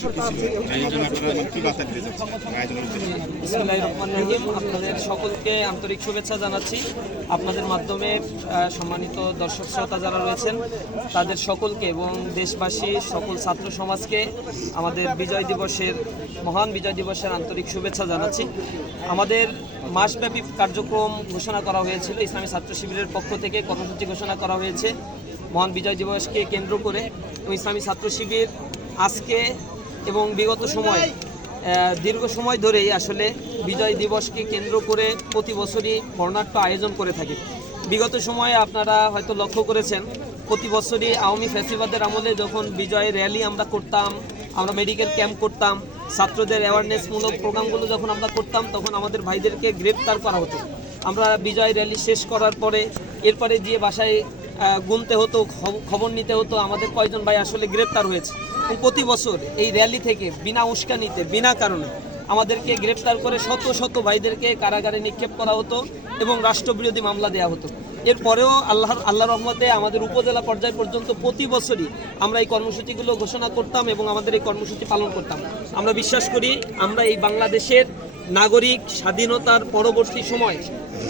বিসমিল্লাহির রহমানির রহিম। আপনাদের সকলকে আন্তরিক শুভেচ্ছা জানাচ্ছি। আপনাদের মাধ্যমে সম্মানিত দর্শক শ্রোতা যারা রয়েছেন তাদের সকলকে এবং দেশবাসী সকল ছাত্র সমাজকে আমাদের মহান বিজয় দিবসের আন্তরিক শুভেচ্ছা জানাচ্ছি। আমাদের মাসব্যাপী কার্যক্রম ঘোষণা করা হয়েছিল, ইসলামী ছাত্র শিবিরের পক্ষ থেকে কর্মসূচি ঘোষণা করা হয়েছে মহান বিজয় দিবসকে কেন্দ্র করে। এবং ইসলামী ছাত্র শিবির আজকে এবং বিগত সময়ে দীর্ঘ সময় ধরেই আসলে বিজয় দিবসকে কেন্দ্র করে প্রতি বছরই বর্ণাঢ্য আয়োজন করে থাকে। বিগত সময়ে আপনারা হয়তো লক্ষ্য করেছেন, প্রতি বছরই আওয়ামী ফ্যাসিবাদের আমলে যখন বিজয় র্যালি আমরা করতাম, আমরা মেডিকেল ক্যাম্প করতাম, ছাত্রদের অ্যাওয়ারনেসমূলক প্রোগ্রামগুলো যখন আমরা করতাম, তখন আমাদের ভাইদেরকে গ্রেপ্তার করা হতো। আমরা বিজয় র্যালি শেষ করার পরে এরপরে গিয়ে বাসায় গুনতে হতো, খবর নিতে হতো আমাদের কয়জন ভাই আসলে গ্রেপ্তার হয়েছে। প্রতি বছর এই র্যালি থেকে বিনা উস্কানিতে, বিনা কারণে আমাদেরকে গ্রেপ্তার করে শত শত ভাইদেরকে কারাগারে নিক্ষেপ করা হতো এবং রাষ্ট্রবিরোধী মামলা দেওয়া হতো। এরপরেও আল্লাহ রহমতে আমাদের উপজেলা পর্যায় পর্যন্ত প্রতি বছরই আমরা এই কর্মসূচিগুলো ঘোষণা করতাম এবং আমাদের এই কর্মসূচি পালন করতাম। আমরা বিশ্বাস করি আমরা এই বাংলাদেশের নাগরিক, স্বাধীনতার পরবর্তী সময়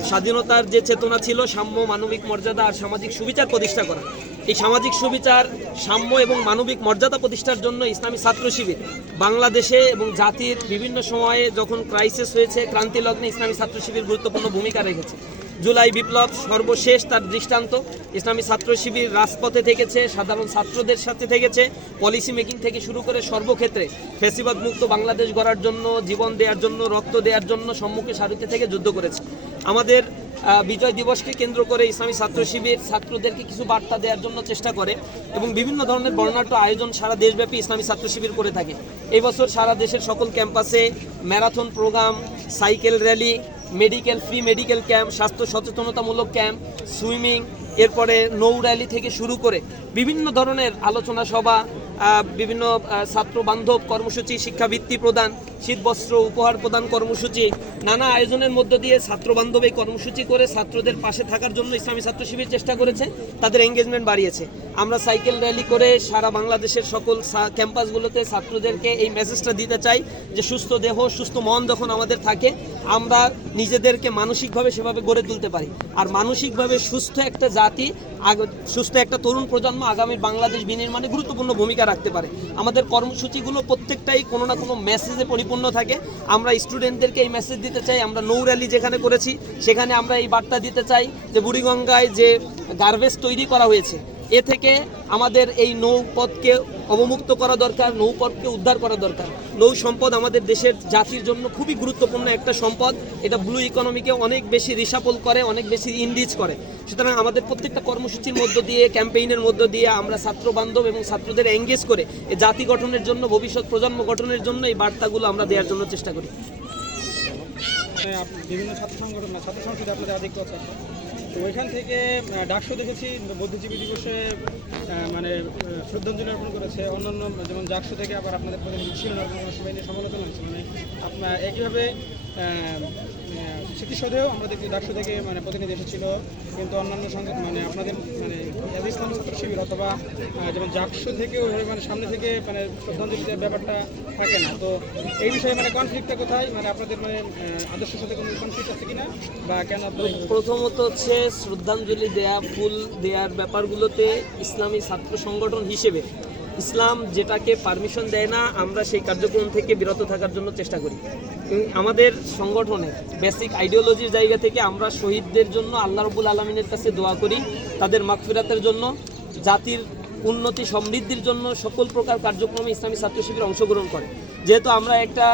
স্বাধীনতার যে চেতনা ছিল সাম্য, মানবিক মর্যাদা আর সামাজিক সুবিচার প্রতিষ্ঠা করা, এই সামাজিক সুবিচার, সাম্য এবং মানবিক মর্যাদা প্রতিষ্ঠার জন্য ইসলামী ছাত্র শিবির বাংলাদেশে এবং জাতির বিভিন্ন সময়ে যখন ক্রাইসিস হয়েছে, ক্রান্তি লগ্নে ইসলামী ছাত্র শিবির গুরুত্বপূর্ণ ভূমিকা রেখেছে। জুলাই বিপ্লব সর্বশেষ তার দৃষ্টান্ত। ইসলামী ছাত্র শিবির রাজপথে থেকেছে, সাধারণ ছাত্রদের সাথে থেকেছে, পলিসি মেকিং থেকে শুরু করে সর্বক্ষেত্রে ফ্যাসিবাদ মুক্ত বাংলাদেশ গড়ার জন্য, জীবন দেওয়ার জন্য, রক্ত দেওয়ার জন্য সম্মুখে সারিতে থেকে যুদ্ধ করেছে। আমাদের বিজয় দিবসকে কেন্দ্র করে ইসলামী ছাত্র শিবির ছাত্রদেরকে কিছু বার্তা দেওয়ার জন্য চেষ্টা করে এবং বিভিন্ন ধরনের বর্ণাঢ্য আয়োজন সারা দেশব্যাপী ইসলামী ছাত্র শিবির করে থাকে। এই বছর সারা দেশের সকল ক্যাম্পাসে marathon program, cycle rally, free medical camp, স্বাস্থ্য সচেতনতামূলক ক্যাম্প, সুইমিং, এরপরে নৌ র্যালি থেকে শুরু করে বিভিন্ন ধরনের আলোচনা সভা, বিভিন্ন ছাত্র বান্ধব কর্মসূচি, শিক্ষাবৃত্তি প্রদান, শীতবস্ত্র উপহার প্রদান কর্মসূচি, নানা আয়োজনের মধ্য দিয়ে ছাত্র বান্ধব এই কর্মসূচি করে ছাত্রদের পাশে থাকার জন্য ইসলামী ছাত্র শিবির চেষ্টা করেছে, তাদের এঙ্গেজমেন্ট বাড়িয়েছে। আমরা সাইকেল র্যালি করে সারা বাংলাদেশের সকল ক্যাম্পাসগুলোতে ছাত্রদেরকে এই মেসেজটা দিতে চাই যে সুস্থ দেহ, সুস্থ মন যখন আমাদের থাকে, আমরা নিজেদেরকে মানসিকভাবে সেভাবে গড়ে তুলতে পারি। আর মানসিকভাবে সুস্থ একটা জাতি, সুস্থ একটা তরুণ প্রজন্ম আগামীর বাংলাদেশ বিনির্মাণে গুরুত্বপূর্ণ ভূমিকা রাখতে পারে। আমাদের কর্মসূচিগুলো প্রত্যেকটাই কোনো না কোনো মেসেজে পরিপূর্ণ থাকে। আমরা স্টুডেন্টদেরকে এই মেসেজ দিতে চাই। আমরা নৌ র্যালি যেখানে করেছি সেখানে আমরা এই বার্তা দিতে চাই যে বুড়িগঙ্গায় যে গার্বেজ তৈরি করা হয়েছে, এ থেকে আমাদের এই নৌপথকে অবমুক্ত করা দরকার, নৌপথকে উদ্ধার করা দরকার। নৌ সম্পদ আমাদের দেশের জাতির জন্য খুবই গুরুত্বপূর্ণ একটা সম্পদ। এটা ব্লু ইকোনমিকে অনেক বেশি রিসাপল করে, অনেক বেশি ইনরিচ করে। সুতরাং আমাদের প্রত্যেকটা কর্মসূচির মধ্য দিয়ে, ক্যাম্পেইনের মধ্য দিয়ে আমরা ছাত্র বান্ধব এবং ছাত্রদের এঙ্গেজ করে এই জাতি গঠনের জন্য, ভবিষ্যৎ প্রজন্ম গঠনের জন্য এই বার্তাগুলো আমরা দেওয়ার জন্য চেষ্টা করি। বিভিন্ন ছাত্র সংগঠন, ছাত্র সংসদে আপনাদের আধিক্য আছে, তো ওইখান থেকে ডাকসু দেখেছি বুদ্ধিজীবী দিবসে মানে শ্রদ্ধাঞ্জলি অর্পণ করেছে। অন্যান্য যেমন ডাকসু থেকে আবার আপনাদের প্রতিনিধি ছিল না, সবাই নিয়ে সমালোচনা হয়েছে। মানে আপনার একইভাবে স্মৃতিসৌধেও আমরা দেখি ডাকসু থেকে মানে প্রতিনিধি এসেছিল, কিন্তু অন্যান্য মানে আপনাদের মানে ইসলামী ছাত্র শিবির অথবা যেমন ডাকসু থেকে ওইভাবে মানে সামনে থেকে মানে শ্রদ্ধাঞ্জলি দেওয়ার ব্যাপারটা থাকে না। তো এই বিষয়ে মানে কনফ্লিক্টটা কোথায়, মানে আপনাদের মানে আদর্শের সাথে কোনো কনফ্লিক্ট আছে কিনা বা কেন? প্রথমত হচ্ছে শ্রদ্ধাঞ্জলি দেয়া, ফুল দেওয়ার ব্যাপারগুলোতে ইসলামী ছাত্র সংগঠন হিসেবে ইসলাম যেটাকে পারমিশন দেয় না, আমরা সেই কার্যক্রম থেকে বিরত থাকার জন্য চেষ্টা করি। আমাদের সংগঠনের বেসিক আইডিওলজির জায়গা থেকে আমরা শহীদদের জন্য আল্লাহ রাব্বুল আলামিনের কাছে দোয়া করি, তাদের মাগফিরাতের জন্য, জাতির উন্নতি সমৃদ্ধির জন্য সকল প্রকার কার্যক্রমে ইসলামী ছাত্র শিবির অংশগ্রহণ করে। যেহেতু আমরা একটা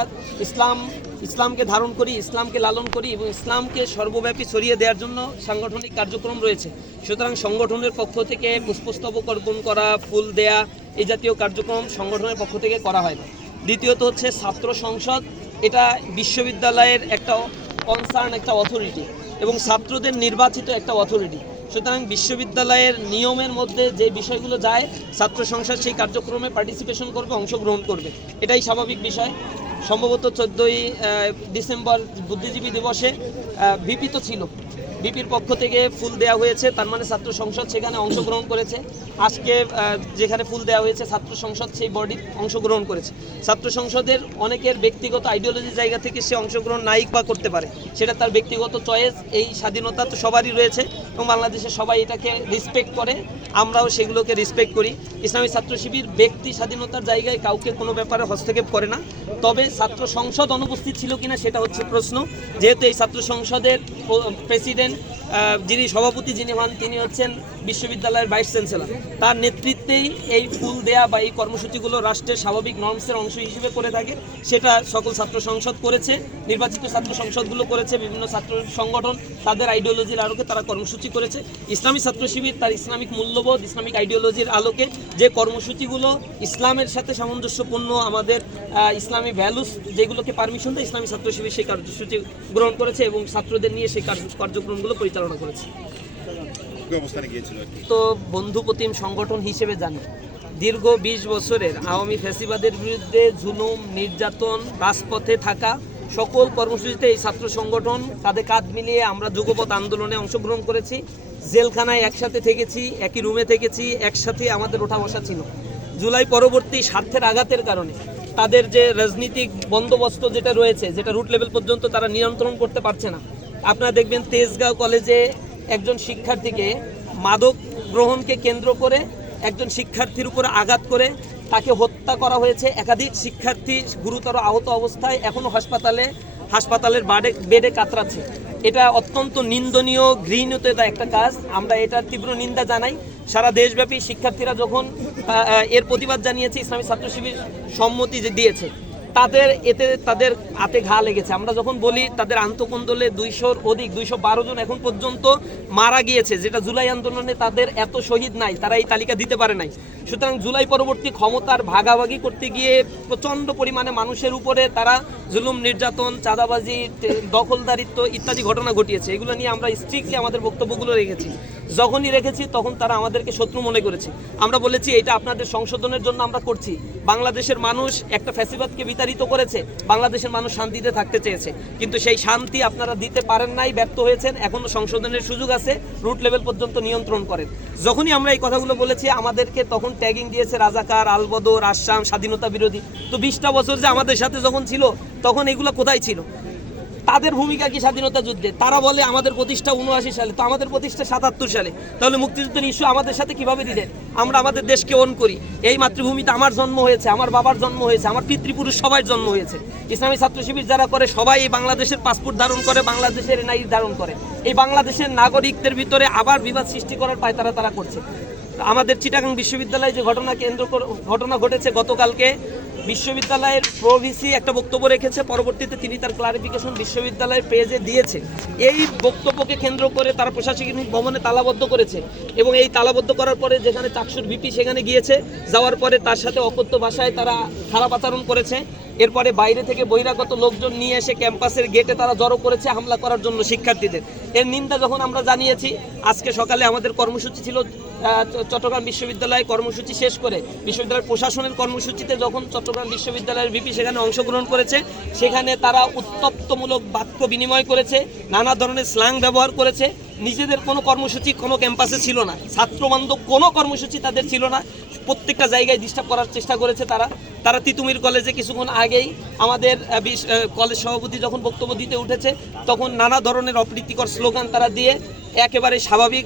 ইসলামকে ধারণ করি, ইসলামকে লালন করি এবং ইসলামকে সর্বব্যাপী ছড়িয়ে দেওয়ার জন্য সাংগঠনিক কার্যক্রম রয়েছে, সুতরাং সংগঠনের পক্ষ থেকে পুষ্পস্তবক অর্পণ করা, ফুল দেয়া, এই জাতীয় কার্যক্রম সংগঠনের পক্ষ থেকে করা হয় না। দ্বিতীয়ত হচ্ছে ছাত্র সংসদ, এটা বিশ্ববিদ্যালয়ের একটা কনসার্ন, একটা অথরিটি এবং ছাত্রদের নির্বাচিত একটা অথরিটি। সুতরাং বিশ্ববিদ্যালয়ের নিয়মের মধ্যে যে বিষয়গুলো যায়, ছাত্র সংসদ সেই কার্যক্রমে পার্টিসিপেশন করবে, অংশগ্রহণ করবে, এটাই স্বাভাবিক বিষয়। সম্ভবত 14ই ডিসেম্বর বুদ্ধিজীবী দিবসে ভিপি তো ছিল, বিপির পক্ষ থেকে ফুল দেওয়া হয়েছে, তার মানে ছাত্র সংসদ সেখানে অংশগ্রহণ করেছে। আজকে যেখানে ফুল দেওয়া হয়েছে ছাত্র সংসদ সেই বডি অংশগ্রহণ করেছে। ছাত্র সংসদের অনেকের ব্যক্তিগত আইডিওলজির জায়গা থেকে সে অংশগ্রহণ নাই বা করতে পারে, সেটা তার ব্যক্তিগত চয়েস। এই স্বাধীনতা তো সবারই রয়েছে এবং বাংলাদেশে সবাই এটাকে রেসপেক্ট করে, আমরাও সেগুলোকে রেসপেক্ট করি। ইসলামী ছাত্র শিবির ব্যক্তি স্বাধীনতার জায়গায় কাউকে কোনো ব্যাপারে হস্তক্ষেপ করে না। তবে ছাত্র সংসদ অনুপস্থিত ছিল কিনা সেটা হচ্ছে প্রশ্ন। যেহেতু এই ছাত্র সংসদের প্রেসিডেন্ট যিনি সভাপতি যিনি হন তিনি হচ্ছেন বিশ্ববিদ্যালয়ের ভাইস চ্যান্সেলর, তার নেতৃত্বেই এই ফুল দেয়া বা এই কর্মসূচিগুলো রাষ্ট্রের স্বাভাবিক নর্মসের অংশ হিসেবে করে থাকে। সেটা সকল ছাত্র সংসদ করেছে, নির্বাচিত ছাত্র সংসদগুলো করেছে, বিভিন্ন ছাত্র সংগঠন তাদের আইডিওলজির আলোকে তারা কর্মসূচি করেছে। ইসলামী ছাত্র শিবির তার ইসলামিক মূল্যবোধ, ইসলামিক আইডিওলজির আলোকে যে কর্মসূচিগুলো ইসলামের সাথে সামঞ্জস্যপূর্ণ, আমাদের ইসলামী ভ্যালুস যেগুলোকে পারমিশন দেয়, ইসলামী ছাত্র শিবির সেই কার্যসূচি গ্রহণ করেছে এবং ছাত্রদের নিয়ে সেই কার্যক্রমগুলো পরিচালনা করেছে। তো বন্ধুপ্রতিম সংগঠন হিসেবে জানি দীর্ঘ 20 বছরের আওয়ামী ফ্যাসিবাদের বিরুদ্ধে জুলুম, নির্যাতন, রাজপথে থাকা সকল কর্মসূচিতে এই ছাত্র সংগঠন কাঁধে কাঁধ মিলিয়ে আমরা যুগপৎ আন্দোলনে অংশগ্রহণ করেছি। জেলখানায় একসাথে থেকেছি, একই রুমে থেকেছি, একসাথে আমাদের ওঠা বসা ছিল। জুলাই পরবর্তী স্বার্থের আঘাতের কারণে তাদের যে রাজনৈতিক বন্দোবস্ত যেটা রয়েছে, যেটা রুট লেভেল পর্যন্ত তারা নিয়ন্ত্রণ করতে পারছে না। আপনারা দেখবেন তেজগাঁও কলেজে একজন শিক্ষার্থীকে মাদক গ্রহণকে কেন্দ্র করে একজন শিক্ষার্থীর উপরে আঘাত করে তাকে হত্যা করা হয়েছে। একাধিক শিক্ষার্থী গুরুতর আহত অবস্থায় এখনও হাসপাতালের বেডে কাতরাচ্ছে। এটা অত্যন্ত নিন্দনীয়, ঘৃণিত একটা কাজ। আমরা এটার তীব্র নিন্দা জানাই। সারা দেশব্যাপী শিক্ষার্থীরা যখন এর প্রতিবাদ জানিয়েছে, ইসলামী ছাত্র শিবির সম্মতি যে দিয়েছে, তাদের হাতে ঘা লেগেছে। আমরা যখন বলি তাদের আন্তঃকন্দলে 200-র অধিক 212 জন এখন পর্যন্ত মারা গিয়েছে, যেটা জুলাই আন্দোলনে তাদের এত শহীদ নাই, তারা এই তালিকা দিতে পারে নাই। সুতরাং জুলাই পরবর্তী ক্ষমতার ভাগাভাগি করতে গিয়ে প্রচণ্ড পরিমাণে মানুষের উপরে তারা জুলুম, নির্যাতন, চাঁদাবাজি, দখলদারিত্ব ইত্যাদি ঘটনা ঘটিয়েছে। এগুলো নিয়ে আমরা স্ট্রিক্টলি আমাদের বক্তব্যগুলো রেখেছি। যখনই রেখেছি তখন তারা আমাদেরকে শত্রু মনে করেছে। আমরা বলেছি এটা আপনাদের সংশোধনের জন্য আমরা করছি। বাংলাদেশের মানুষ একটা ফ্যাসিবাদকে বিতাড়িত করেছে, বাংলাদেশের মানুষ শান্তিতে থাকতে চেয়েছে, কিন্তু সেই শান্তি আপনারা দিতে পারেন নাই, ব্যর্থ হয়েছেন। এখনও সংশোধনের সুযোগ আছে, রুট লেভেল পর্যন্ত নিয়ন্ত্রণ করেন। যখনই আমরা এই কথাগুলো বলেছি আমাদেরকে তখন ট্যাগিং দিয়েছে রাজাকার, আলবদর, আসাম, স্বাধীনতা বিরোধী। তো 20টা বছর যে আমাদের সাথে যখন ছিল তখন এগুলো কোথায় ছিল? তাদের ভূমিকা কি স্বাধীনতা যুদ্ধে? তারা বলে আমাদের প্রতিষ্ঠা 79 সালে, তো আমাদের প্রতিষ্ঠা 77 সালে। তাহলে মুক্তিযুদ্ধের ইস্যু আমাদের সাথে কিভাবে দিলেন? আমরা আমাদের দেশকে অন করি। এই মাতৃভূমিতে আমার জন্ম হয়েছে, আমার বাবার জন্ম হয়েছে, আমার পিতৃপুরুষ সবাই জন্ম হয়েছে। ইসলামী ছাত্র শিবির যারা করে সবাই এই বাংলাদেশের পাসপোর্ট ধারণ করে, বাংলাদেশের এনআইডি ধারণ করে। এই বাংলাদেশের নাগরিকদের ভিতরে আবার বিবাদ সৃষ্টি করার পায়তারা তারা করছে। আমাদের চিটাগাং বিশ্ববিদ্যালয়ে যে ঘটনা ঘটেছে গতকালকে, বিশ্ববিদ্যালয়ের প্রভিসি একটা বক্তব্য রেখেছে, পরবর্তীতে তিনি তার ক্লারিফিকেশন বিশ্ববিদ্যালয়ের পেজে দিয়েছে। এই বক্তব্যকে কেন্দ্র করে তারা প্রশাসনিক ভবনে তালাবদ্ধ করেছে এবং এই তালাবদ্ধ করার পরে যেখানে চাকসুর ভিপি সেখানে গিয়েছে, যাওয়ার পরে তার সাথে অকথ্য ভাষায় তারা খারাপ আচরণ করেছে। এরপরে বাইরে থেকে বহিরাগত লোকজন নিয়ে এসে ক্যাম্পাসের গেটে তারা জড়ো করেছে হামলা করার জন্য শিক্ষার্থীদের। এর নিন্দা যখন আমরা জানিয়েছি, আজকে সকালে আমাদের কর্মসূচি ছিল চট্টগ্রাম বিশ্ববিদ্যালয়ে, কর্মসূচি শেষ করে বিশ্ববিদ্যালয়ের প্রশাসনের কর্মসূচিতে যখন চট্টগ্রাম বিশ্ববিদ্যালয়ের ভিপি সেখানে অংশগ্রহণ করেছে, সেখানে তারা উত্তপ্তমূলক বাক্য বিনিময় করেছে, নানা ধরনের স্ল্যাং ব্যবহার করেছে। নিজেদের কোনো কর্মসূচি কোনো ক্যাম্পাসে ছিল না, ছাত্রবান্ধব কোনো কর্মসূচি তাদের ছিল না। প্রত্যেকটা জায়গায় ডিস্টার্ব করার চেষ্টা করেছে তারা তিতুমির কলেজে কিছুক্ষণ আগেই আমাদের কলেজ সভাপতি যখন বক্তব্য দিতে উঠেছে তখন নানা ধরনের অপ্রীতিকর স্লোগান তারা দিয়ে একেবারে স্বাভাবিক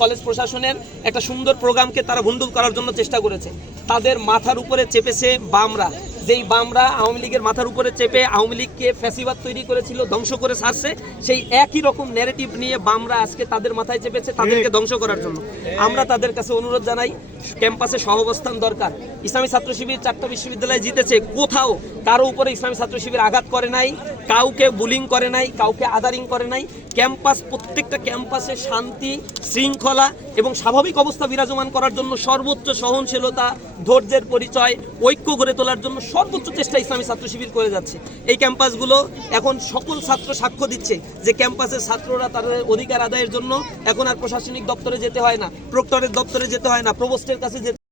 কলেজ প্রশাসনের একটা সুন্দর প্রোগ্রামকে তারা ভণ্ডুল করার জন্য চেষ্টা করেছে। তাদের মাথার উপরে চেপেছে বামরা, যেই বামরা আওয়ামী লীগের মাথার উপরে চেপে আওয়ামী লীগকে ফ্যাসিবাদ তৈরি করেছিল, ধ্বংস করে ছাড়ছে, সেই একই রকম ন্যারেটিভ নিয়ে বামরা আজকে তাদের মাথায় চেপেছে তাদেরকে ধ্বংস করার জন্য। আমরা তাদের কাছে অনুরোধ জানাই, ক্যাম্পাসে সহাবস্থান দরকার। ইসলামী ছাত্র শিবির 4টা বিশ্ববিদ্যালয়ে জিতেছে, কোথাও কারো উপরে ইসলামী ছাত্র শিবির আঘাত করে নাই, কাউকে বুলিং করে নাই, কাউকে আদারিং করে নাই। প্রত্যেকটা ক্যাম্পাসে শান্তি, শৃঙ্খলা এবং স্বাভাবিক অবস্থা বিরাজমান করার জন্য সর্বোচ্চ সহনশীলতা, ধৈর্যের পরিচয়, ঐক্য গড়ে তোলার জন্য সর্বোচ্চ চেষ্টা ইসলামী ছাত্র শিবির করে যাচ্ছে। এই ক্যাম্পাসগুলো এখন সকল ছাত্র সাক্ষ্য দিচ্ছে যে ক্যাম্পাসের ছাত্ররা তাদের অধিকার আদায়ের জন্য এখন আর প্রশাসনিক দপ্তরে যেতে হয় না, প্রক্টরের দপ্তরে যেতে হয় না, প্রভোস্টের কাছে যেতে